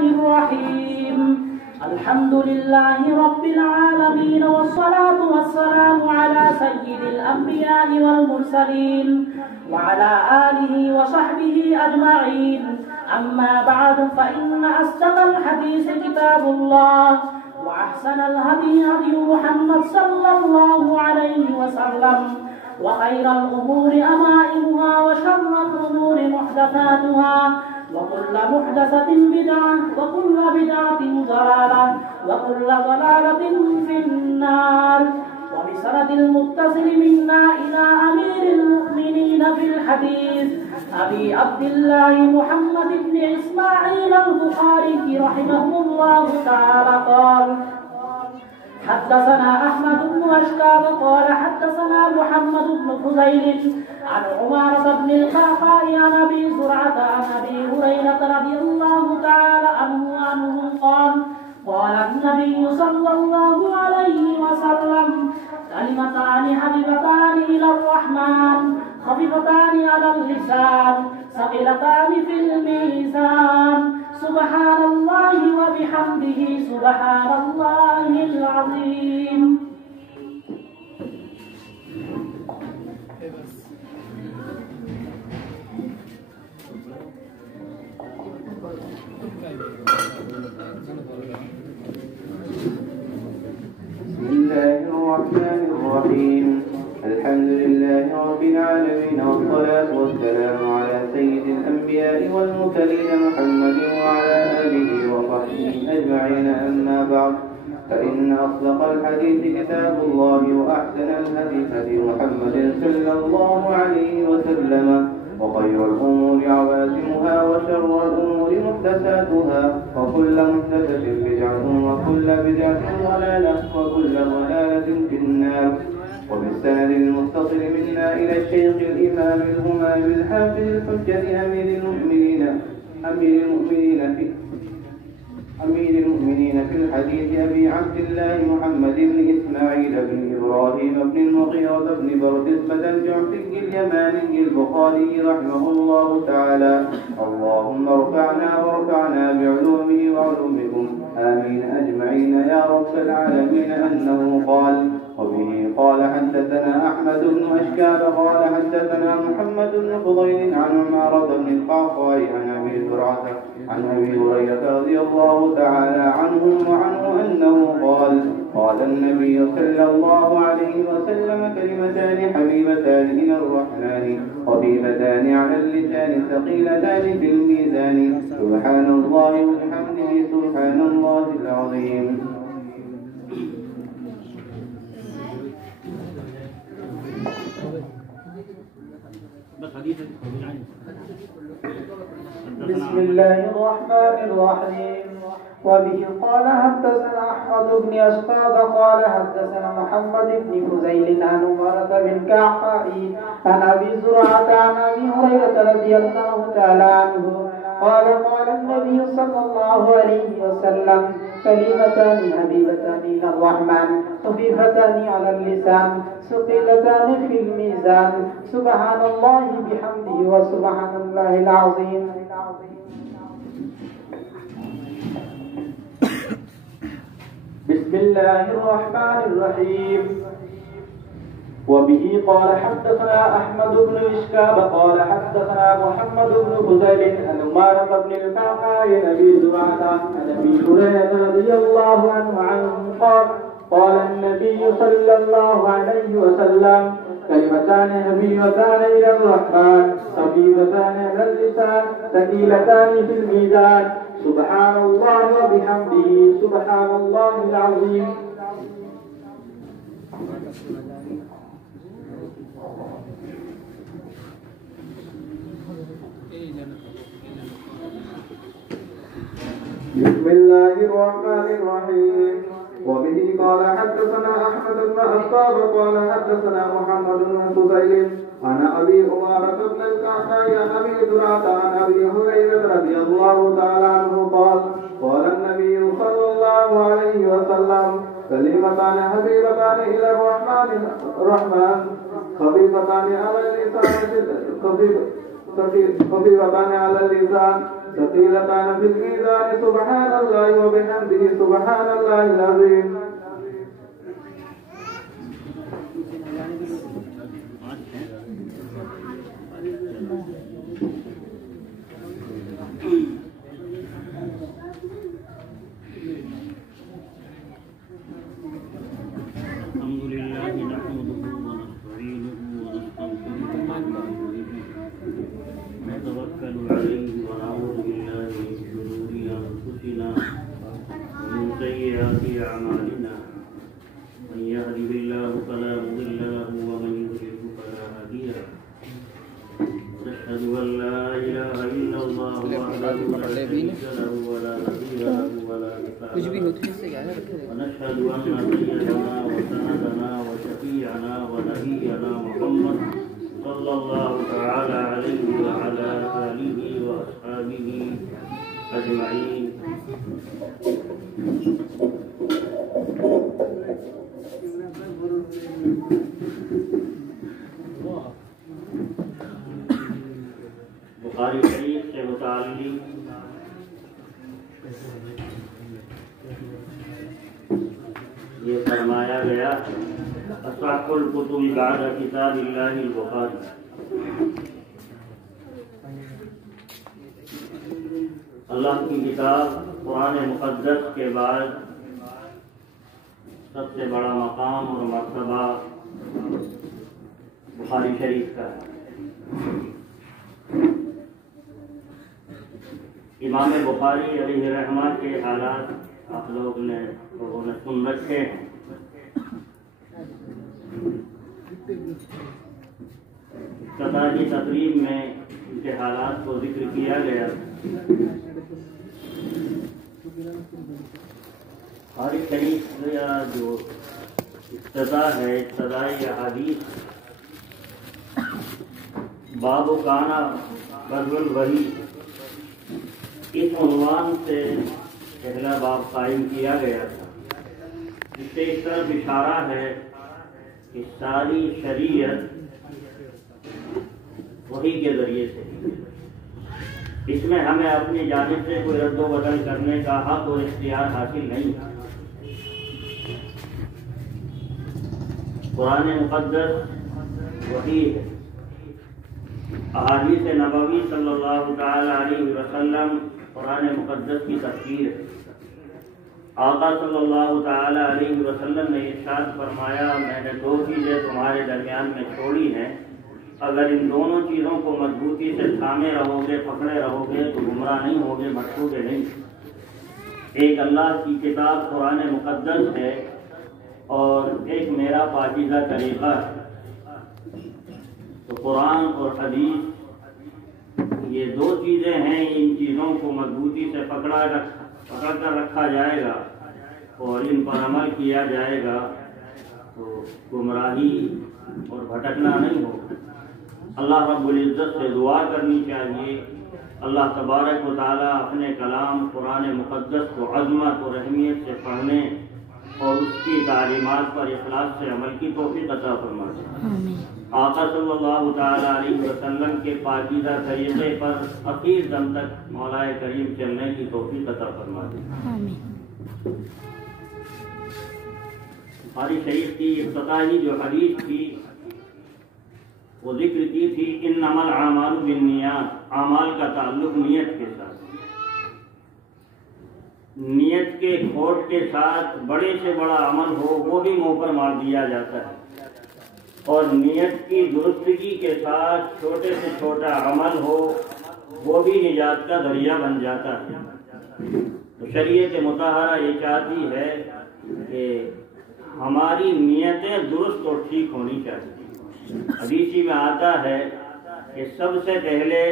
الرحيم الحمد لله رب العالمين والصلاة والسلام على سيد الأنبياء والمرسلين وعلى آله وصحبه أجمعين أما بعد فإن أصدق الحديث كتاب الله وأحسن الهدي هدي محمد صلى الله عليه وسلم وخير الأمور أمائمها وشر الأمور محدثاتها وكل محدثة بدعة وكل بدعة ضلالة وكل ضلالة في النار. وبسند المتصل منا إلى أمير المؤمنين في الحديث أبي عبد الله محمد بن إسماعيل البخاري رحمه الله تعالى قال حدثنا أحمد بن أشكاب قال حدثنا محمد بن فضيل عن عمارة بن القعقاع عن أبي زرعة عن أبي هريرة رضي الله تعالى عنه قال قال النبي صلى الله عليه وسلم كلمتان حبيبتان إلى الرحمن خفيفتان على اللسان ثقيلتان في الميزان سبحان الله وبحمده سبحان الله العظيم. بسم الله الرحمن الرحيم الحمد لله رب العالمين والصلاة والسلام على سيد الأنبياء والمرسلين محمد وعلى آله وصحبه أجمعين أما بعد فإن أصدق الحديث كتاب الله وأحسن الهدي هدي محمد صلى الله عليه وسلم وخير الأمور عوازمها وشر الأمور محدثاتها وكل محدثة بدعة وكل بدعة ضلالة وكل ضلالة في النار. وبالسند المتصل منا إلى الشيخ الإمام الهمام الحافظ الحجة أمير المؤمنين في الحديث أبي عبد الله محمد بن إسماعيل بن إبراهيم بن المغيرة بن بردزبة الجعفي اليماني البخاري رحمه الله تعالى. اللهم ارفعنا بعلومه وعلومكم آمين أجمعين يا رب العالمين. أنه قال وبه قال حدثنا أحمد بن أشكاب قال حدثنا محمد بن فضيل عن عمارة بن القعقاع عن أبي زرعة عن أبي هريرة رضي الله تعالى عنه وعنه أنه قال النبي صلى الله عليه وسلم كلمتان حبيبتان إلى الرحمن خفيفتان على اللسان ثقيلتان في الميزان سبحان الله وبحمده سبحان الله العظيم. بسم الله الرحمن الرحيم وبه قال حدثنا أحمد بن أشقاب قال حدثنا محمد بن فضيل عن عمارة بن القعقاع عن أبي زرعة عن أبي هريرة رضي الله تعالى عنه قال النبي صلى الله عليه وسلم كلمتان حبيبتان إلى الرحمن خفيفتان على اللسان ثقيلتان في الميزان سبحان الله بحمده وسبحان الله العظيم. بسم الله الرحمن الرحيم وبه قال حدثنا أحمد بن إشكاب قال حدثنا محمد بن فضيل عن عمارة بن القعقاع عن أبي زرعة عن أبي هريرة رضي الله عنه قال النبي صلى الله عليه وسلم كلمتان حبيبتان إلى الرحمن خفيفتان على اللسان ثقيلتان في الميزان سبحان الله وبحمده سبحان الله العظيم. بسم الله الرحمن الرحيم وبه قال حدثنا أحمد بن أشقاب قال حدثنا محمد بن فضيل عن أبي عمارة بن القعقاع عن أبي زرعة عن أبي هريرة رضي الله تعالى عنه قال النبي صلى الله عليه وسلم كلمتان حبيبتان إلى الرحمن خفيفتان على اللسان ثقيلتان في الميزان سبحان الله وبحمده سبحان الله العظيم. ونشهد أن سيدنا وسندنا وشفيعنا ونبينا محمد صلى الله تعالى عليه وعلى آله وأصحابه أجمعين. بخاری شریف سے متعلق یہ فرمایا گیا اصح الکتب بعد کتاب اللہ البخاری. اللہ کی کتاب قرآن مقدس کے بعد سب سے بڑا مقام اور مرتبہ بخاری شریف کا ہے. امام بخاری علیہ الرحمہ کے حالات آپ لوگوں نے سن رکھے ہیں. افتتاحی تقریب میں ان کے حالات کو ذکر کیا گیا. بخاری شریف کا جو افتتاح ہے ابتدائی احادیث باب کانا بدل الوحی اس عنوان سے پہلا باب قائم کیا گیا تھا. اس سے اس طرف اشارہ ہے کہ ساری شریعت وحی کے ذریعے سے، اس میں ہمیں اپنی جانب سے کوئی رد و بدل کرنے کا حق اور اختیار حاصل نہیں. قرآن مقدس وحی ہے. احادیث نبوی صلی اللہ تعالی علیہ وسلم قرآن مقدس کی تفسیر ہے. آقا صلی اللہ تعالی علیہ وسلم نے ارشاد فرمایا میں نے دو چیزیں تمہارے درمیان میں چھوڑی ہیں، اگر ان دونوں چیزوں کو مضبوطی سے تھامے رہو گے پکڑے رہو گے تو گمراہ نہیں ہوگے بھٹکو گے نہیں. ایک اللہ کی کتاب قرآن مقدس ہے اور ایک میرا پاکیزہ طریقہ ہے. تو قرآن اور حدیث یہ دو چیزیں ہیں، ان چیزوں کو مضبوطی سے پکڑ کر رکھا جائے گا اور ان پر عمل کیا جائے گا تو گمراہی اور بھٹکنا نہیں ہوگا. اللہ رب العزت سے دعا کرنی چاہیے اللہ تبارک و تعالیٰ اپنے کلام قرآن مقدس کو عظمت اور اہمیت سے پڑھنے اور اس کی تعلیمات پر اخلاص سے عمل کی توفیق عطا فرمائے. آقا صلی اللہ تعالی علیہ وسلم کے پاکیزہ طریقے پر اخیر دم تک مولا کریم چلنے کی توفیق عطا فرمائے. بخاری شریف کی افتتاحی جو حدیث تھی وہ ذکر کی تھی انما الاعمال بالنیات، اعمال کا تعلق نیت کے ساتھ. نیت کے کھوٹ کے ساتھ بڑے سے بڑا عمل ہو وہ بھی منہ پر مار دیا جاتا ہے، اور نیت کی درستگی کے ساتھ چھوٹے سے چھوٹا عمل ہو وہ بھی نجات کا ذریعہ بن جاتا ہے. تو شریعت مطہرہ یہ چاہتی ہے کہ ہماری نیتیں درست اور ٹھیک ہونی چاہیے. حدیثی میں آتا ہے کہ سب سے پہلے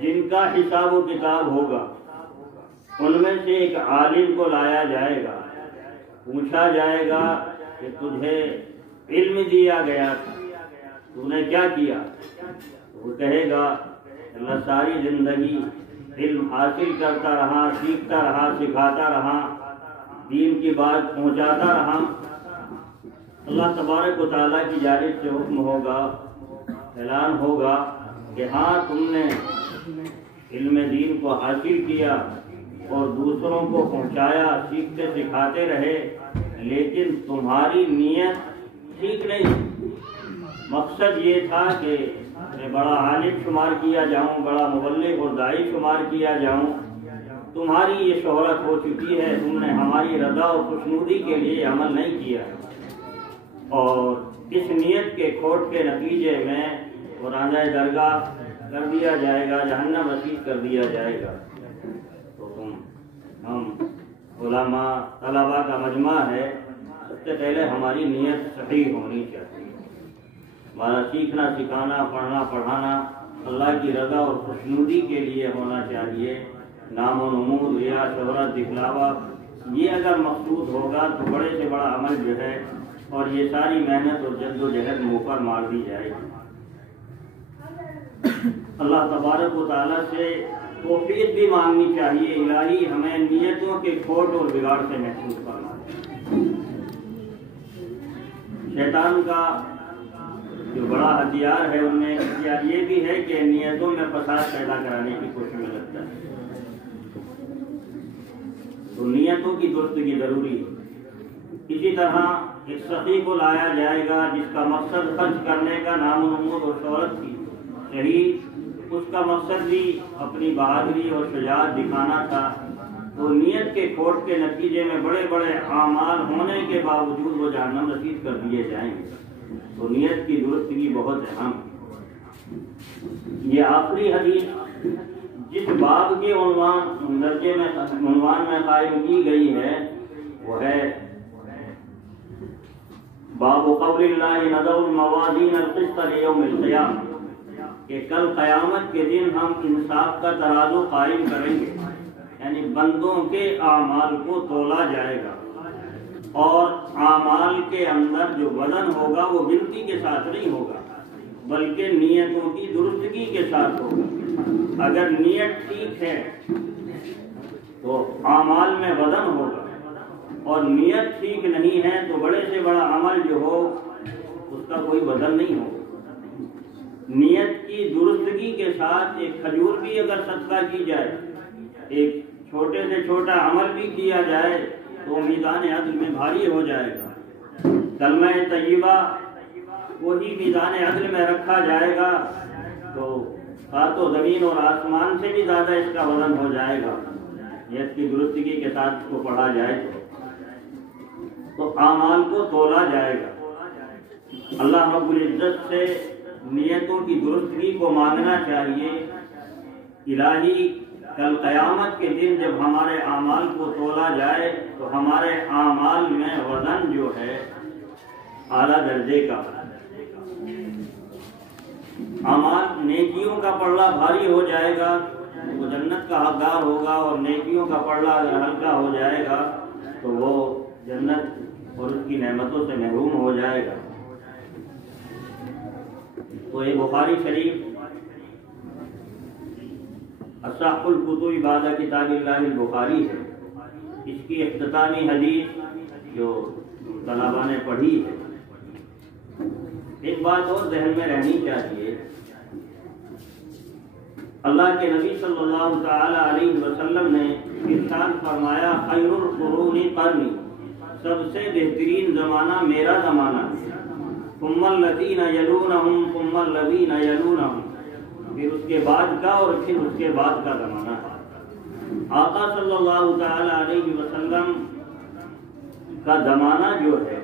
جن کا حساب و کتاب ہوگا ان میں سے ایک عالم کو لایا جائے گا، پوچھا جائے گا کہ تجھے علم دیا گیا تو نے کیا کیا؟ وہ کہے گا اللہ ساری زندگی علم حاصل کرتا رہا، سیکھتا رہا، سکھاتا رہا، دین کی بات پہنچاتا رہا. اللہ تبارک و تعالیٰ کی جانب سے حکم ہوگا، اعلان ہوگا کہ ہاں تم نے علم دین کو حاصل کیا اور دوسروں کو پہنچایا، سیکھتے سکھاتے رہے، لیکن تمہاری نیت ٹھیک نہیں۔ مقصد یہ تھا کہ میں بڑا عالم شمار کیا جاؤں، بڑا مبلغ اور داعی شمار کیا جاؤں۔ تمہاری یہ شہرت ہو چکی ہے، تم نے ہماری رضا اور خوشنودی کے لیے عمل نہیں کیا، اور اس نیت کے کھوٹ کے نتیجے میں قرآن درگاہ کر دیا جائے گا، جہنم رسید کر دیا جائے گا۔ تو ہم علماء طلباء کا مجمع ہے، سب سے پہلے ہماری نیت صحیح ہونی چاہیے۔ ہمارا سیکھنا سکھانا پڑھنا پڑھانا اللہ کی رضا اور خوشنودی کے لیے ہونا چاہیے۔ نام و نمود، ریا، شہرت، دکھلاوا، یہ اگر مقصود ہوگا تو بڑے سے بڑا عمل جو ہے اور یہ ساری محنت اور جد و جہد منہ پر مار دی جائے گی۔ اللہ تبارک و تعالیٰ سے توفیق بھی مانگنی چاہیے، الہی ہمیں نیتوں کے کھوٹ اور بگاڑ سے محفوظ کرنا۔ شیطان کا جو بڑا ہتھیار ہے ان میں یہ بھی ہے کہ نیتوں میں فساد پیدا کرانے کی کوشش میں لگتا ہے۔ تو نیتوں کی درستگی ضروری ہے۔ اسی طرح ایک سخی کو لایا جائے گا جس کا مقصد خرچ کرنے کا نام و نمود اور شہرت تھی، شہید اس کا مقصد بھی اپنی بہادری اور شجاعت دکھانا تھا، تو نیت کے کھوٹ کے نتیجے میں بڑے بڑے اعمال ہونے کے باوجود وہ جہنم رسید کر دیے جائیں گے۔ تو نیت کی درستگی بہت اہم۔ یہ آخری حدیث جس باب کے عنوان میں قائم کی گئی ہے وہ ہے باب قول اللہ نضع الموازین القسط لیوم القیامہ، کہ کل قیامت کے دن ہم انصاف کا ترازو قائم کریں گے، یعنی بندوں کے اعمال کو تولا جائے گا، اور اعمال کے اندر جو وزن ہوگا وہ گنتی کے ساتھ نہیں ہوگا بلکہ نیتوں کی درستگی کے ساتھ ہوگا۔ اگر نیت ٹھیک ہے تو اعمال میں وزن ہوگا، اور نیت ٹھیک نہیں ہے تو بڑے سے بڑا عمل جو ہو اس کا کوئی وزن نہیں ہوگا۔ نیت کی درستگی کے ساتھ ایک کھجور بھی اگر صدقہ کی جائے، ایک چھوٹے سے چھوٹا عمل بھی کیا جائے تو میزان عدل میں بھاری ہو جائے گا۔ کلمہ طیبہ وہی میزان عدل میں رکھا جائے گا تو ساتوں زمین اور آسمان سے بھی زیادہ اس کا وزن ہو جائے گا، نیت کی درستگی کے ساتھ اس کو پڑھا جائے تو اعمال کو تولا جائے گا۔ اللہ رب العزت سے نیتوں کی درستگی کو مانگنا چاہیے۔ الہی کل قیامت کے دن جب ہمارے اعمال کو تولا جائے تو ہمارے اعمال میں وزن جو ہے اعلیٰ درجے کا، اعمال نیکیوں کا پلڑا بھاری ہو جائے گا وہ جنت کا حقدار ہوگا، اور نیکیوں کا پلڑا اگر ہلکا ہو جائے گا تو وہ جنت اور اس کی نعمتوں سے محروم ہو جائے گا۔ تو یہ بخاری شریف اصح الکتب بعد کتاب اللہ البخاری ہے، اس کی اختتامی حدیث جو طلباء نے پڑھی ہے۔ ایک بات اور ذہن میں رہنی چاہیے، اللہ کے نبی صلی اللہ تعالی علیہ وسلم نے ارشاد فرمایا خیر القرون قرنی، سب سے بہترین زمانہ میرا زمانہ ہے، ثم الذین یلونہم ثم الذین یلونہم، پھر اس کے بعد کا اور پھر اس کے بعد کا زمانہ ہے۔ آقا صلی اللہ تعالی علیہ وسلم کا زمانہ جو ہے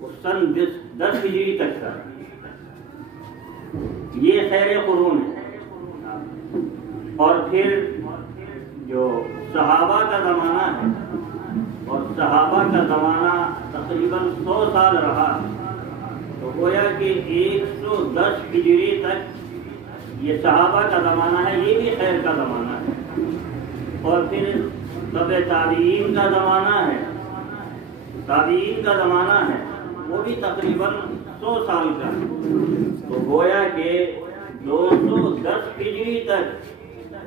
وہ سن 10 ہجری تک کا، یہ خیر قرون ہے۔ اور پھر جو صحابہ کا زمانہ ہے، اور صحابہ کا زمانہ تقریباً 100 سال رہا، تو گویا کہ 110 ہجری تک یہ صحابہ کا زمانہ ہے، یہ بھی خیر کا زمانہ ہے۔ اور پھر تابعین کا زمانہ ہے، تابعین کا زمانہ ہے، وہ بھی تقریباً 100 سال کا ہے۔ تو گویا کہ 210 ہجری تک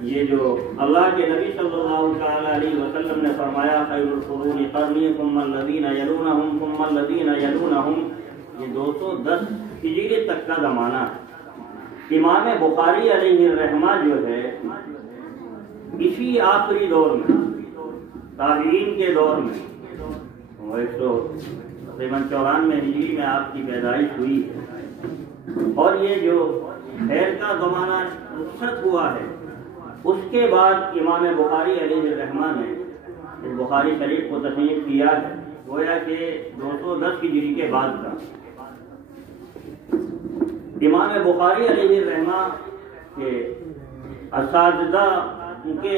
یہ جو اللہ کے نبی صلی اللہ تعالی علیہ وسلم نے فرمایا خیر القرون قرنی ثم الذین یلونہم ثم الذین یلونہم، یہ 210 ہجری تک کا زمانہ ہے۔ امام بخاری علیہ الرحمہ جو ہے اسی آخری دور میں، تابعین کے دور میں، 194 ہجری میں آپ کی پیدائش ہوئی ہے، اور یہ جو خیر کا زمانہ رخصت ہوا ہے اس کے بعد امام بخاری علیہ الرحمہ نے اس بخاری شریف کو تصنیف کیا ہے، گویا کہ 210 ہجری کے بعد کا۔ امام بخاری علیہ الرحمہ کے اساتذہ کے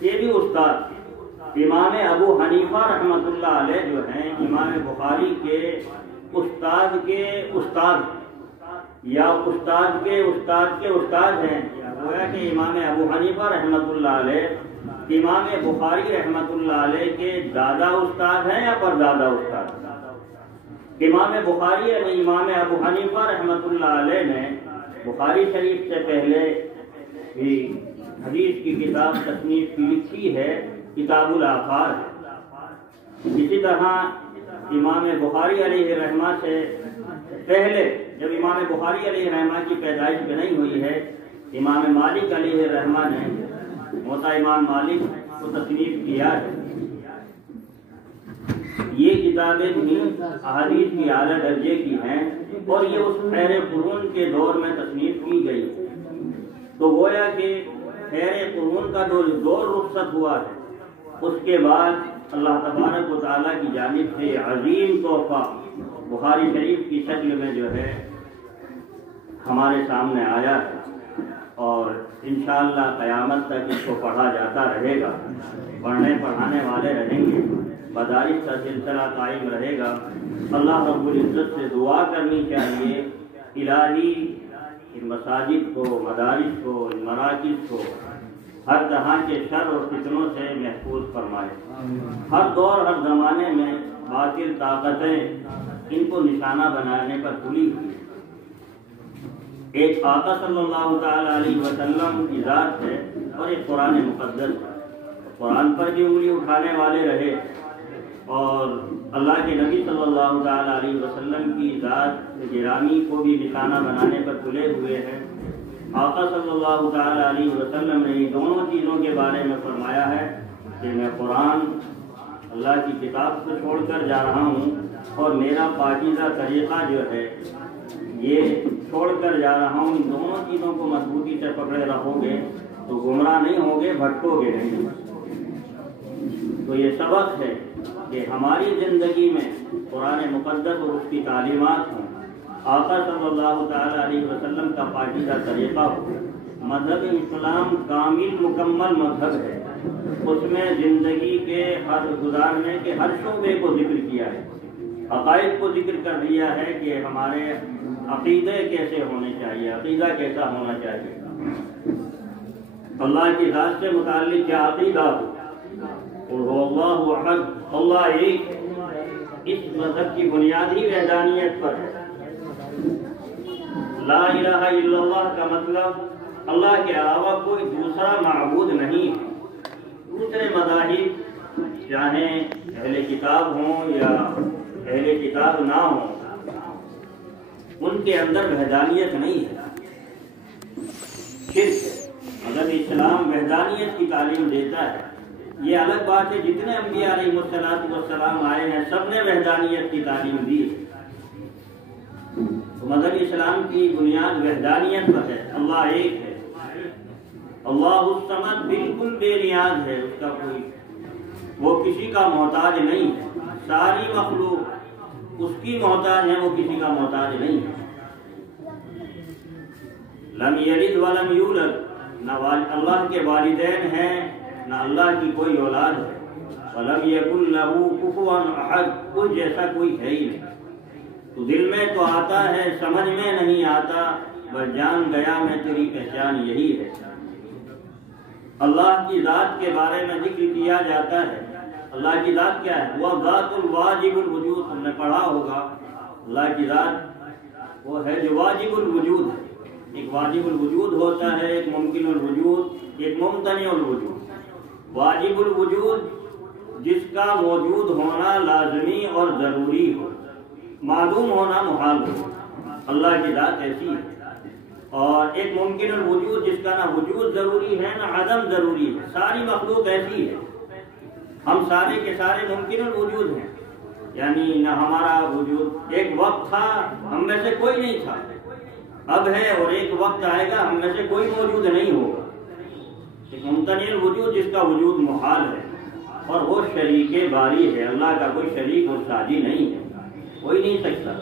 بھی استاد امام ابو حنیفہ رحمۃ اللہ علیہ جو ہیں امام بخاری کے استاد کے استاد یا استاد کے استاد کے استاد ہیں، گویا کہ امام ابو حنیفہ رحمۃ اللہ علیہ امام بخاری رحمۃ اللہ علیہ کے دادا استاد ہیں یا پردادا استاد؟ امام بخاری یعنی امام ابو حنیفہ رحمۃ اللہ علیہ نے بخاری شریف سے پہلے بھی حدیث کی کتاب تصنیف کی لکھی ہے، کتاب الآثار ہے۔ اسی طرح امام بخاری علیہ الرحمہ سے پہلے جب امام بخاری علیہ الرحمہ کی پیدائش نہیں ہوئی ہے، امام مالک علیہ الرحمہ نے موطا امام مالک کو تصنیف کیا ہے۔ یہ کتابیں بھی احادیث کی اعلیٰ درجے کی ہیں اور یہ اس خیر قرون کے دور میں تصنیف کی گئی، تو گویا کہ خیر قرون کا دور رخصت ہوا ہے، اس کے بعد اللہ تبارک و تعالیٰ کی جانب سے عظیم تحفہ بخاری شریف کی شکل میں جو ہے ہمارے سامنے آیا ہے، اور انشاءاللہ قیامت تک اس کو پڑھا جاتا رہے گا، پڑھنے پڑھانے والے رہیں گے، مدارس کا سلسلہ قائم رہے گا۔ اللہ رب العزت سے دعا کرنی چاہیے الہی ان مساجد کو، مدارس کو، ان مراکز کو ہر طرح کے شر اور فتنوں سے محفوظ فرمائے۔ ہر دور ہر زمانے میں باطل طاقتیں ان کو نشانہ بنانے پر تلی ہوئی۔ ایک آقا صلی اللہ تعالی علیہ وسلم کی ذات ہے اور ایک قرآن مقدس ہے، قرآن پر بھی انگلی اٹھانے والے رہے اور اللہ کے نبی صلی اللہ تعالی علیہ وسلم کی ذات گرامی کو بھی نشانہ بنانے پر تلے ہوئے ہیں۔ آقا صلی اللہ تعالی علیہ وسلم نے یہ دونوں چیزوں کے بارے میں فرمایا ہے کہ میں قرآن اللہ کی کتاب کو چھوڑ کر جا رہا ہوں اور میرا پاکیزہ طریقہ جو ہے یہ چھوڑ کر جا رہا ہوں، ان دونوں چیزوں کو مضبوطی سے پکڑے رہو گے تو گمراہ نہیں ہوگے، بھٹکو گے نہیں۔ تو یہ سبق ہے کہ ہماری زندگی میں قرآن مقدس اور اس کی تعلیمات ہوں، آقا صلی اللہ تعالی علیہ وسلم کا پاکیزہ طریقہ ہو۔ مذہب اسلام کامل مکمل مذہب ہے، اس میں زندگی کے ہر گزارنے کے ہر شعبے کو ذکر کیا ہے، عقائد کو ذکر کر دیا ہے کہ ہمارے عقیدے کیسے ہونے چاہیے، عقیدہ کیسا ہونا چاہیے، اللہ کی ذات سے متعلق کیا عقیدہ ہو، اور اللہ احد، اللہ ایک۔ اس مذہب کی بنیاد ہی وحدانیت پر ہے۔ لا الہ الا اللہ کا مطلب اللہ کے علاوہ کوئی دوسرا معبود نہیں ہے۔ دوسرے مذاہب چاہے اہل کتاب ہوں یا اہل کتاب نہ ہوں، ان کے اندر وحدانیت نہیں ہے، شرک ہے۔ مذہب اسلام وحدانیت کی تعلیم دیتا ہے۔ یہ الگ بات ہے جتنے انبیاء علیہ السلام آئے ہیں سب نے وحدانیت کی تعلیم دی ہے۔ تو مذہب اسلام کی بنیاد وحدانیت پر ہے، اللہ ایک ہے، اللہ الصمد بالکل بے نیاز ہے، اس کا کوئی وہ کسی کا محتاج نہیں ہے، ساری مخلوق اس کی محتاج ہے، وہ کسی کا محتاج نہیں ہے۔ لم یلد ولم یولد، نہ اللہ کے والدین ہیں نہ اللہ کی کوئی اولاد ہے، ولم یکن لہ کفوا احد، اس جیسا کوئی ہے ہی نہیں۔ تو دل میں تو آتا ہے، سمجھ میں نہیں آتا، بس جان گیا میں تیری پہچان یہی ہے۔ اللہ کی ذات کے بارے میں ذکر کیا جاتا ہے۔ اللہ کی ذات کیا ہے؟ وہ ذات الواجب الوجود، ہم نے پڑھا ہوگا اللہ کی ذات وہ ہے جو واجب الوجود ہے۔ ایک واجب الوجود ہوتا ہے، ایک ممکن الوجود، ایک ممتنع الوجود۔ واجب الوجود جس کا موجود ہونا لازمی اور ضروری ہو، معلوم ہونا محال ہو، اللہ کی ذات ایسی ہے۔ اور ایک ممکن الوجود جس کا نہ وجود ضروری ہے نہ عدم ضروری ہے. ساری مخلوق ایسی ہے، ہم سارے کے سارے ممکن الوجود ہیں، یعنی نہ ہمارا وجود ایک وقت تھا ہم میں سے کوئی نہیں تھا، اب ہے اور ایک وقت آئے گا ہم میں سے کوئی موجود نہیں ہوگا. ایک ممتنع الوجود جس کا وجود محال ہے، اور وہ شریک باری ہے. اللہ کا کوئی شریک اور ساجی نہیں ہے، کوئی نہیں سکتا.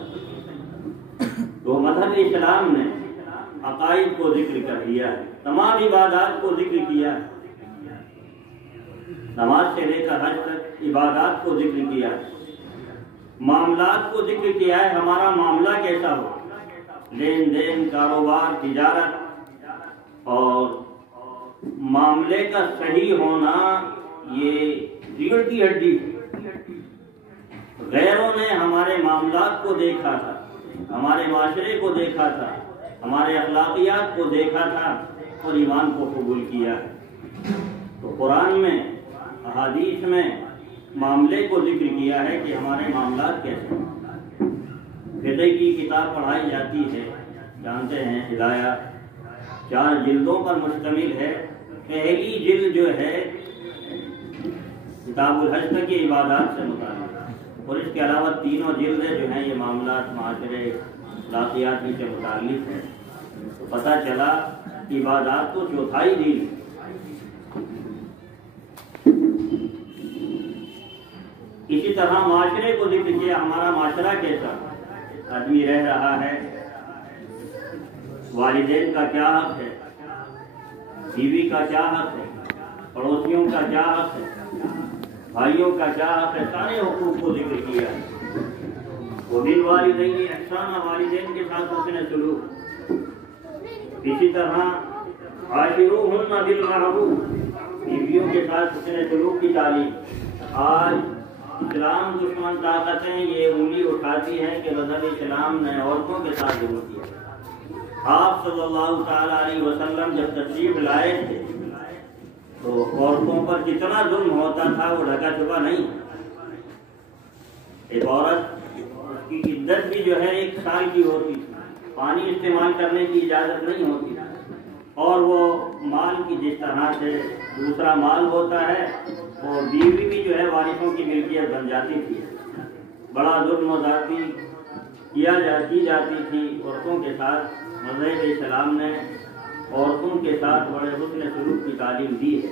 تو مذہب اسلام نے عقائد کو ذکر کر دیا ہے، تمام عبادات کو ذکر کیا ہے، نماز سے لے کر حج تک عبادات کو ذکر کیا ہے، معاملات کو ذکر کیا ہے. ہمارا معاملہ کیسا ہو، لین دین، کاروبار، تجارت، اور معاملے کا صحیح ہونا یہ ریڑھ کی ہڈی ہے. غیروں نے ہمارے معاملات کو دیکھا تھا، ہمارے معاشرے کو دیکھا تھا، ہمارے اخلاقیات کو دیکھا تھا اور ایمان کو قبول کیا. تو قرآن میں، احادیث میں معاملے کو ذکر کیا ہے کہ ہمارے معاملات کیسے ہیں. فقہ کی کتاب پڑھائی جاتی ہے، جانتے ہیں ہدایات 4 جلدوں پر مشتمل ہے. پہلی جلد جو ہے کتاب الحج تک کی عبادات سے متعلق، اور اس کے علاوہ تینوں جلدیں جو ہیں یہ معاملات، معاشرے، اخلاقیات سے متعلق ہیں. تو پتہ چلا عبادات تو چوتھائی دین ہے. اسی طرح معاشرے کو ذکر کیا، ہمارا معاشرہ کیسا آدمی رہ رہا ہے، والدین کا کیا حق ہے، بیوی کا کیا حق ہے، پڑوسیوں کا کیا حق ہے، بھائیوں کا کیا حق ہے. سارے حقوق کو ذکر کیا ہے. وبالوالدین احسانا، والدین کے ساتھ حسن سلوک. اسی طرح عاشروہن بالمعروف، بیویوں کے ساتھ حسن سلوک کی تعلیم. آج اسلام دشمن طاقتیں یہ انگلی اٹھاتی ہیں کہ مذہب اسلام نے عورتوں کے ساتھ ظلم کیا. آپ صلی اللہ تعالی علیہ وسلم جب تشریف لائے تھے تو عورتوں پر کتنا ظلم ہوتا تھا وہ ڈھکا چھپا نہیں. ایک عورت کی عدت بھی جو ہے 1 سال کی ہوتی تھی، پانی استعمال کرنے کی اجازت نہیں ہوتی، اور وہ مال کی جس طرح سے دوسرا مال ہوتا ہے وہ بیوی بھی جو ہے وارثوں کی ملکیت بن جاتی تھی. بڑا ظلم و زیادتی کی جاتی تھی عورتوں کے ساتھ. مذہب اسلام نے عورتوں کے ساتھ بڑے حسن سلوک کی تعلیم دی ہے.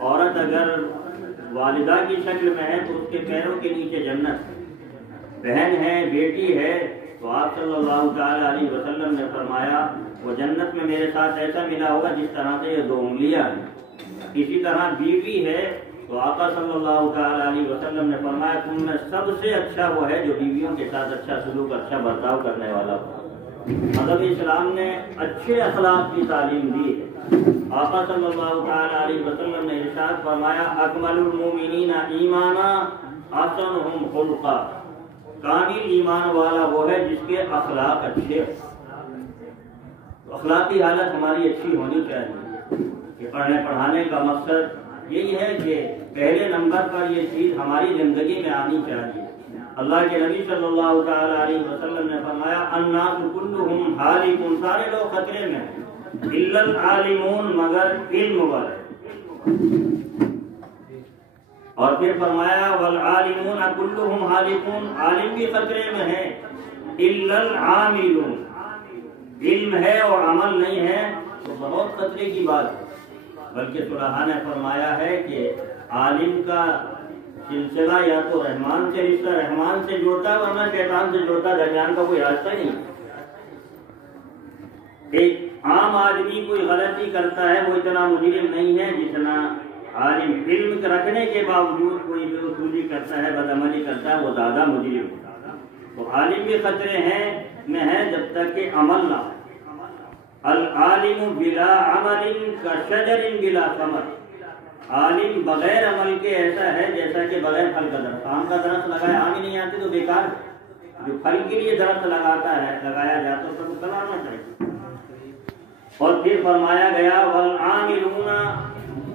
عورت اگر والدہ کی شکل میں ہے تو اس کے پیروں کے نیچے جنت ہے. بہن ہے، بیٹی ہے، تو آپ صلی اللہ تعالی علیہ وسلم نے فرمایا وہ جنت میں میرے ساتھ ایسا ملا ہوگا جس طرح سے یہ 2 انگلیاں ہیں. اسی طرح بیوی ہے تو آقا صلی اللہ تعالی علیہ وسلم نے فرمایا تم میں سب سے اچھا وہ ہے جو بیویوں کے ساتھ اچھا سلوک، اچھا برتاؤ کرنے والا ہو. مذہب اسلام نے اچھے اخلاق کی تعلیم دی ہے. آقا صلی اللہ تعالی علیہ وسلم نے ارشاد فرمایا اکمل المومنین ایمانا احسنہم خلقا. کامل ایمان والا وہ ہے جس کے اخلاق اچھے ہوں. اخلاقی حالت ہماری اچھی ہونی چاہیے. کہ پڑھنے پڑھانے کا مقصد یہی ہے کہ پہلے نمبر پر یہ چیز ہماری زندگی میں آنی چاہیے. اللہ کے نبی صلی اللہ تعالی علیہ وسلم نے فرمایا الناس کلہم ہالکون، سارے لوگ خطرے میں ہیں الا العالمون، مگر علم والے. اور پھر فرمایا والعالمون کلہم ہالکون، عالم بھی خطرے میں ہیں الا العاملون، علم ہے اور عمل نہیں ہے تو بہت خطرے کی بات ہے. بلکہ صلحاء نے فرمایا ہے کہ عالم کا سلسلہ یا تو رحمان سے رشتہ رحمان سے جوڑتا ہے ورنہ شیطان سے جوڑتا ہے، درمیان کا کوئی راستہ نہیں. ایک عام آدمی کوئی غلطی کرتا ہے وہ اتنا مجرم نہیں ہے جتنا عالم علم رکھنے کے باوجود کوئی بے اصولی کرتا ہے، بدعملی کرتا ہے، وہ زیادہ مجرم. تو عالم بھی خطرے میں ہے جب تک کہ عمل نہ. العالم بلا عمل کشجر بلا ثمر، عالم بغیر عمل کے ایسا ہے جیسا کہ بغیر پھل کا درخت. آم کا درخت لگایا آم ہی نہیں آتی تو بیکار. جو پھل کے لیے درخت لگایا جاتا تو پھل آنا چاہیے. اور پھر فرمایا گیا والعاملون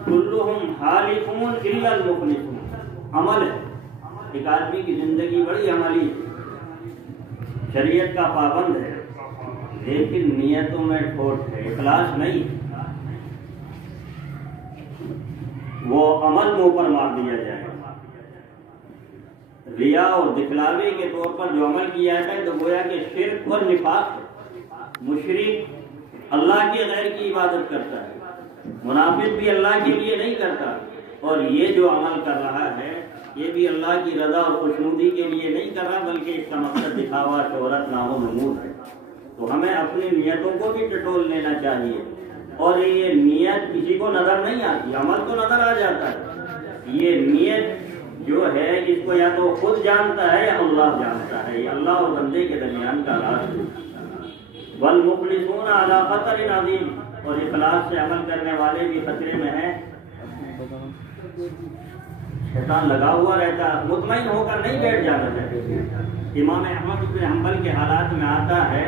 کلہم حالکون الا المخلصون. عمل ہے. ایک آدمی کی زندگی بڑی عملی ہے، شریعت کا پابند ہے، لیکن نیتوں میں ٹھوٹ ہے، اخلاص نہیں، وہ عمل منہ پر مار دیا جائے۔ ریا اور دکھلاوے کے طور پر جو عمل کیا ہے تو گویا کہ شرک اور نفاق ہے۔ مشرک اللہ کے غیر کی عبادت کرتا ہے، منافق بھی اللہ کے لیے نہیں کرتا، اور یہ جو عمل کر رہا ہے یہ بھی اللہ کی رضا اور خوشنودی کے لیے نہیں کر رہا، بلکہ اس کا مقصد دکھاوا، شہرت، نام و نمود ہے۔ تو ہمیں اپنی نیتوں کو بھی ٹٹول لینا چاہیے، اور یہ نیت کسی کو نظر نہیں آتی، عمل تو نظر آ جاتا ہے، یہ نیت جو ہے اس کو یا تو خود جانتا ہے یا اللہ جانتا ہے، یہ اللہ اور بندے کے درمیان کا راز ہے۔ والمخلصون علی خطر عظیم، اور اخلاص سے عمل کرنے والے بھی خطرے میں ہیں، شیطان لگا ہوا رہتا ہے، مطمئن ہو کر نہیں بیٹھ جانا چاہیے۔ امام احمد بن حنبل کے حالات میں آتا ہے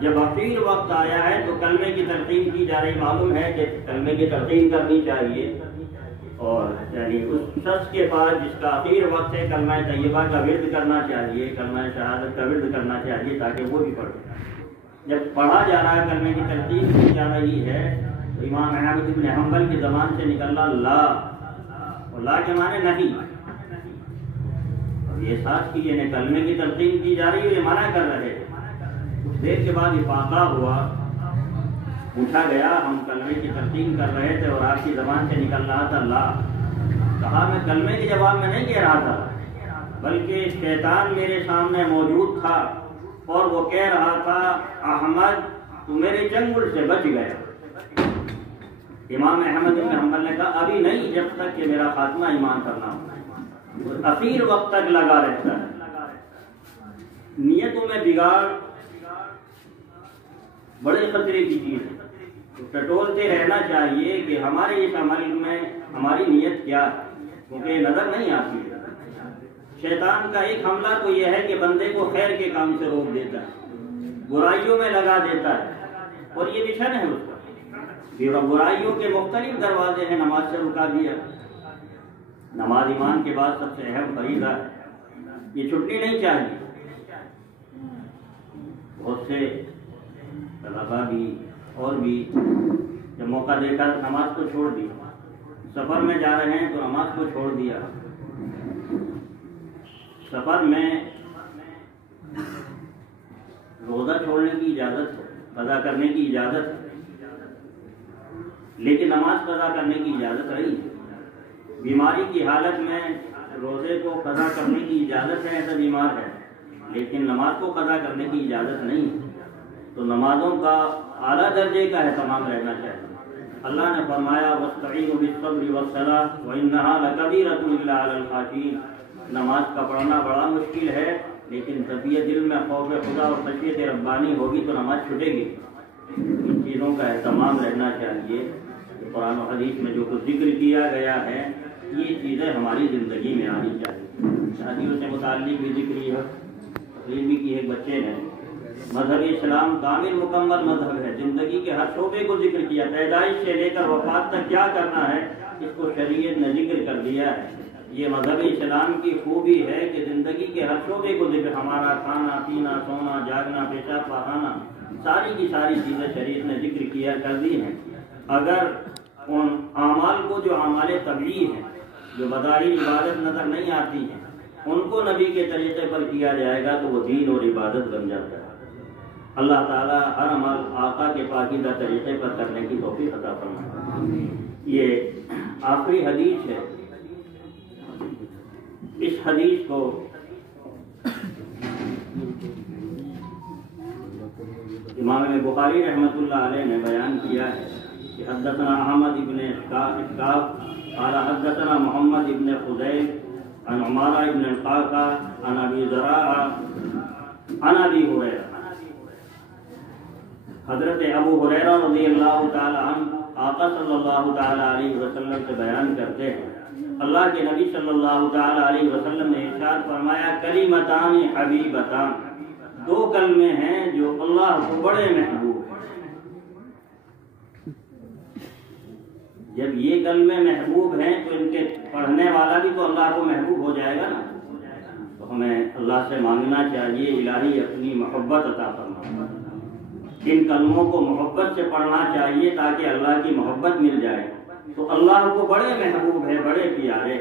جب اخیر وقت آیا ہے تو کلمے کی تلقین کی جا رہی، معلوم ہے کہ کلمے کی تلقین کرنی چاہیے، اور یعنی اس شخص کے پاس جس کا اخیر وقت ہے کلمہ طیبہ کا ورد کرنا چاہیے، کلمہ شہادت کا ورد کرنا چاہیے تاکہ وہ بھی پڑھے۔ جب پڑھا جا رہا ہے، کلمے کی تلقین کی جا رہی ہے، تو امام احمد بن حنبل کی زبان سے نکلا لا، اور لا کے معنی نہیں، اور یہ ساتھ کی یعنی کلمے کی تلقین کی جا رہی ہے، یہ منع کر رہے ہیں۔ کچھ دیر کے بعد افاقہ ہوا، پوچھا گیا ہم کلمے کی تلقین کر رہے تھے اور آپ کی زبان سے نکل رہا تھا لا، کہا میں کلمے کے جواب میں نہیں کہہ رہا تھا، بلکہ شیطان میرے سامنے موجود تھا اور وہ کہہ رہا تھا احمد تو میرے چنگل سے بچ گیا۔ امام احمد بن حنبل نے کہا ابھی نہیں، جب تک کہ میرا خاتمہ ایمان کرنا ہو، اخیر وقت تک لگا رہتا ہے۔ نیتوں میں بگاڑ بڑے خطرے کی چیز ہے، تو ٹٹولتے رہنا چاہیے کہ ہمارے اس عمل میں ہماری نیت کیا ہے، کیونکہ یہ نظر نہیں آتی ہے۔ شیطان کا ایک حملہ تو یہ ہے کہ بندے کو خیر کے کام سے روک دیتا ہے، برائیوں میں لگا دیتا ہے، اور یہ مشن ہے اس کا۔ برائیوں کے مختلف دروازے ہیں، نماز سے رکا دیا، نماز ایمان کے بعد سب سے اہم فریضہ ہے، یہ چھٹنی نہیں چاہیے۔ بہت سے طلبا بھی اور بھی جب موقع دیکھا نماز کو چھوڑ دیا، سفر میں جا رہے ہیں تو نماز کو چھوڑ دیا، سفر میں روزہ چھوڑنے کی اجازت ہے، قضا کرنے کی اجازت ہے، لیکن نماز قضا کرنے کی اجازت نہیں ہے۔ بیماری کی حالت میں روزے کو قضا کرنے کی اجازت ہے، ایسا بیمار ہے، لیکن نماز کو قضا کرنے کی اجازت نہیں ہے۔ تو نمازوں کا اعلیٰ درجے کا اہتمام رہنا چاہیے۔ اللہ نے فرمایا وَاسْتَعِينُوا بِالصَّبْرِ وَالصَّلَاةِ وَإِنَّهَا لَكَبِيرَةٌ إِلَّا عَلَى الْخَاشِعِينَ۔ نماز کا پڑھنا بڑا مشکل ہے، لیکن طبیعت دل میں خوف خدا اور خشیت ربانی ہوگی تو نماز چھٹے گی۔ ان چیزوں کا اہتمام رہنا چاہیے۔ قرآن و حدیث میں جو کچھ ذکر کیا گیا ہے یہ چیزیں ہماری زندگی میں آنی چاہیے۔ شادیوں سے متعلق بھی ذکر ہے، تقریر بھی کی ہے بچے نے۔ مذہب اسلام کامل مکمل مذہب ہے، زندگی کے ہر شعبے کو ذکر کیا، پیدائش سے لے کر وفات تک کیا کرنا ہے اس کو شریعت نے ذکر کر دیا ہے۔ یہ مذہب اسلام کی خوبی ہے کہ زندگی کے ہر شعبے کو ذکر، ہمارا کھانا پینا سونا جاگنا پیشاب پخانا ساری کی ساری چیزیں شریعت نے ذکر کیا کر دی ہیں۔ اگر ان اعمال کو جو اعمال طبیعی ہیں جو بظاہر عبادت نظر نہیں آتی ہیں ان کو نبی کے طریقے پر کیا جائے گا تو وہ دین اور عبادت بن جاتا ہے۔ اللہ تعالیٰ ہر عمل آقا کے پاکیزہ طریقے پر کرنے کی توفیق عطا فرمائے۔ یہ آخری حدیث ہے، اس حدیث کو امام بخاری رحمۃ اللہ علیہ نے بیان کیا ہے کہ حدثنا احمد ابن اشکاب قال حدثنا محمد ابن فضیل عن عمارہ ابن القعقاع عن ابی زرعہ عن ابی ہریرہ۔ حضرت ابو ہریرہ رضی اللہ تعالی عنہ آقا صلی اللہ تعالی علیہ وسلم سے بیان کرتے ہیں، اللہ کے نبی صلی اللہ تعالی علیہ وسلم نے ارشاد فرمایا کلمتان حبیبتان، دو کلمے ہیں جو اللہ کو بڑے محبوب ہیں۔ جب یہ کلمے محبوب ہیں تو ان کے پڑھنے والا بھی تو اللہ کو محبوب ہو جائے گا نا، تو ہمیں اللہ سے مانگنا چاہیے الہی اپنی محبت عطا فرما۔ ان کلموں کو محبت سے پڑھنا چاہیے تاکہ اللہ کی محبت مل جائے۔ تو اللہ کو بڑے محبوب ہے، بڑے پیارے۔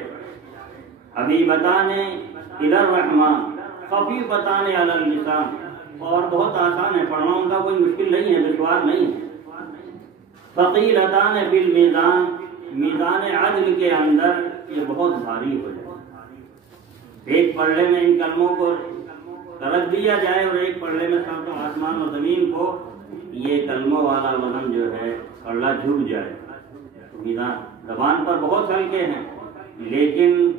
حبیبتان الی الرحمن خفیفتان علی اللسان، اور بہت آسان ہے پڑھنا، ان کا کوئی مشکل نہیں ہے، دشوار نہیں ہے۔ ثقیلتان فی المیزان، میزان عدل کے اندر یہ بہت بھاری ہو جائے۔ ایک پلڑے میں ان کلموں کو رکھ دیا جائے اور ایک پلڑے میں سب آسمان و زمین کو، یہ کلموں والا وزن جو ہے پلڑا جھک جائے۔ میزان زبان پر بہت ہلکے ہیں لیکن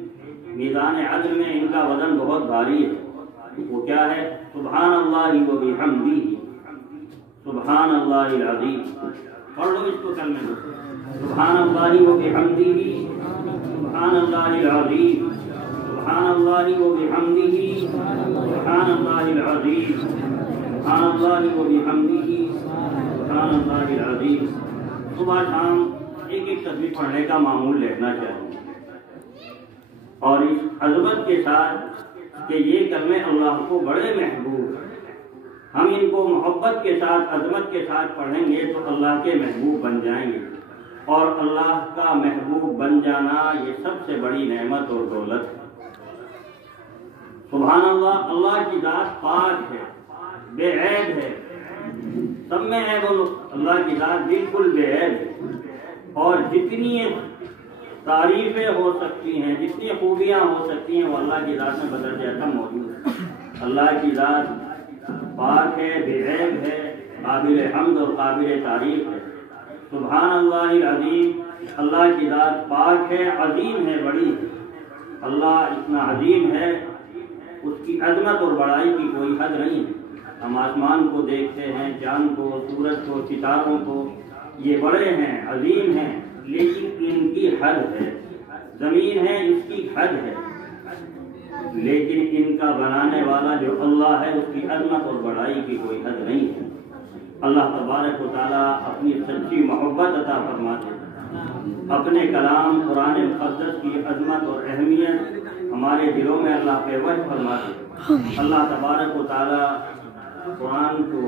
میزان عدل میں ان کا وزن بہت بھاری ہے۔ وہ کیا ہے؟ سبحان اللہ و بحمدہ، سبحان اللہ العظیم۔ پڑھ لو اس کو کلمے میں، سبحان اللہ و بحمدہ، سبحان اللہ العظیم، سبحان اللہ و بحمدہ، سبحان اللہ العظیم، سبحان اللہ و بحمدہ، سبحان اللہ العظیم۔ صبح شام ایک ایک تسبیح پڑھنے کا معمول لینا چاہیے، اور اس عظمت کے ساتھ کہ یہ کلمے اللہ کو بڑے محبوب ہیں، ہم ان کو محبت کے ساتھ عظمت کے ساتھ پڑھیں گے تو اللہ کے محبوب بن جائیں گے، اور اللہ کا محبوب بن جانا یہ سب سے بڑی نعمت اور دولت ہے۔ سبحان اللہ، اللہ کی ذات پاک ہے، بے عیب ہے، سب میں عیب، اللہ کی ذات بالکل بے عیب ہے، اور جتنی تعریفیں ہو سکتی ہیں، جتنی خوبیاں ہو سکتی ہیں، وہ اللہ کی ذات میں بدل جاتا موجود ہے۔ اللہ کی ذات پاک ہے، بے عیب ہے، قابل حمد اور قابل تعریف ہے۔ سبحان اللہ العظیم، اللہ کی ذات پاک ہے، عظیم ہے، بڑی ہے۔ اللہ اتنا عظیم ہے، اس کی عظمت اور بڑائی کی کوئی حد نہیں ہے۔ ہم آسمان کو دیکھتے ہیں، چاند کو، سورج کو، ستاروں کو، یہ بڑے ہیں، عظیم ہیں، لیکن ان کی حد ہے۔ زمین ہے، اس کی حد ہے، لیکن ان کا بنانے والا جو اللہ ہے اس کی عظمت اور بڑائی کی کوئی حد نہیں ہے۔ اللہ تبارک و تعالیٰ اپنی سچی محبت عطا فرماتے ہیں، اپنے کلام قرآن مقدس کی عظمت اور اہمیت ہمارے دلوں میں اللہ پہ وجہ فرماتے ہیں۔ اللہ تبارک و تعالیٰ قرآن کو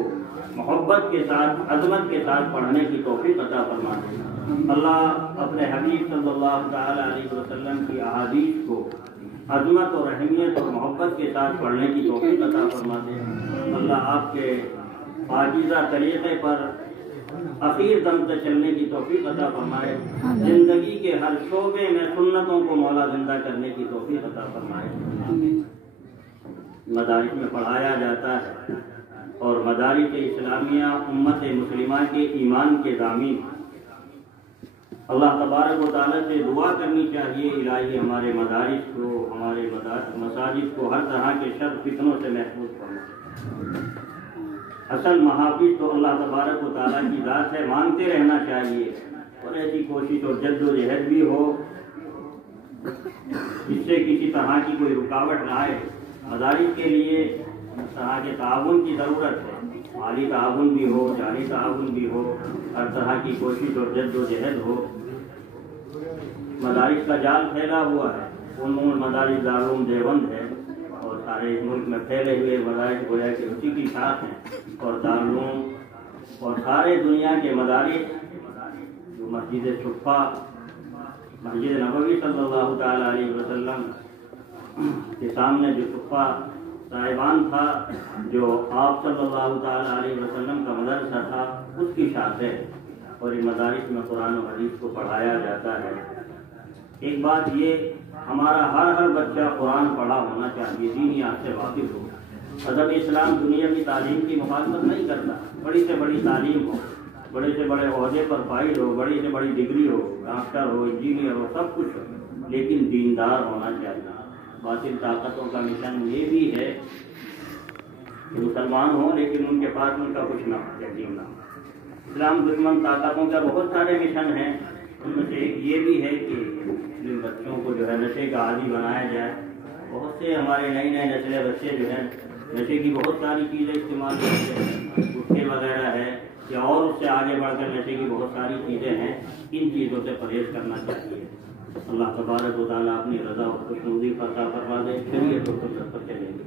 محبت کے ساتھ، عظمت کے ساتھ پڑھنے کی توفیق عطا فرماتے ہیں۔ اللہ اپنے حبیب صلی اللہ تعالیٰ علیہ وسلم کی احادیث کو عظمت اور اہمیت اور محبت کے ساتھ پڑھنے کی توفیق عطا فرماتے ہیں۔ اللہ آپ کے پاکیزہ طریقے پر اخیر دم تک چلنے کی توفیق عطا فرمائے، زندگی کے ہر شعبے میں سنتوں کو مولا زندہ کرنے کی توفیق عطا فرمائے۔ مدارس میں پڑھایا جاتا ہے، اور مدارس اسلامیہ امت مسلمہ کے ایمان کے ضامین۔ اللہ تبارک و تعالیٰ سے دعا کرنی چاہیے، الہی ہمارے مدارس کو، ہمارے مساجد کو ہر طرح کے شر فتنوں سے محفوظ فرمائے۔ اصل محافظ تو اللہ تبارک و تعالیٰ کی ذات ہے، مانتے رہنا چاہیے، اور ایسی کوشش اور جد و جہد بھی ہو جس سے کسی طرح کی کوئی رکاوٹ نہ آئے۔ مدارس کے لیے اس طرح کے تعاون کی ضرورت ہے، مالی تعاون بھی ہو، جانی تعاون بھی ہو، ہر طرح کی کوشش اور جد و جہد ہو۔ مدارس کا جال پھیلا ہوا ہے، عموماً مدارس دارالعلوم دیوبند ہے، اور سارے ملک میں پھیلے ہوئے مدارس گویا کہ اسی کی ساتھ ہیں، اور دارالعلوم اور سارے دنیا کے مدارس جو مسجد صفا، مسجد نبوی صلی اللہ تعالیٰ علیہ وسلم کے سامنے جو صفا صاحبان تھا، جو آپ صلی اللہ تعالیٰ علیہ وسلم کا مدرسہ تھا، اس کی شاخیں، اور ان مدارس میں قرآن و حدیث کو پڑھایا جاتا ہے۔ ایک بات یہ، ہمارا ہر بچہ قرآن پڑھا ہونا چاہیے، دینیات سے واقف ہو۔ مذہب اسلام دنیا کی تعلیم کی مخالفت نہیں کرتا، بڑی سے بڑی تعلیم ہو، بڑے سے بڑے عہدے پر فائز ہو، بڑی سے بڑی ڈگری ہو، ڈاکٹر ہو، انجینئر ہو، سب کچھ ہو، لیکن دیندار ہونا چاہیے۔ باطل طاقتوں کا مشن یہ بھی ہے کہ مسلمان ہوں لیکن ان کے پاس ان کا کچھ نہ ہو، یقین نہ ہو۔ اسلام دشمن طاقتوں کا بہت سارے مشن ہیں، ان میں سے ایک یہ بھی ہے کہ مسلم بچوں کو جو ہے نشے کا عادی بنایا جائے۔ بہت سے ہمارے نئے نسلیں بچے جو ہیں نشے کی بہت ساری چیزیں استعمال کرتے ہیں، گٹکے وغیرہ ہے یا اور اس سے آگے بڑھ کر نشے کی بہت ساری چیزیں ہیں، ان چیزوں سے پرہیز کرنا چاہیے۔ اللہ تبارک و تعالیٰ اپنی رضا اور خوشنودی عطا فرما دے۔ شریعت اور سنت پر چلیں گے۔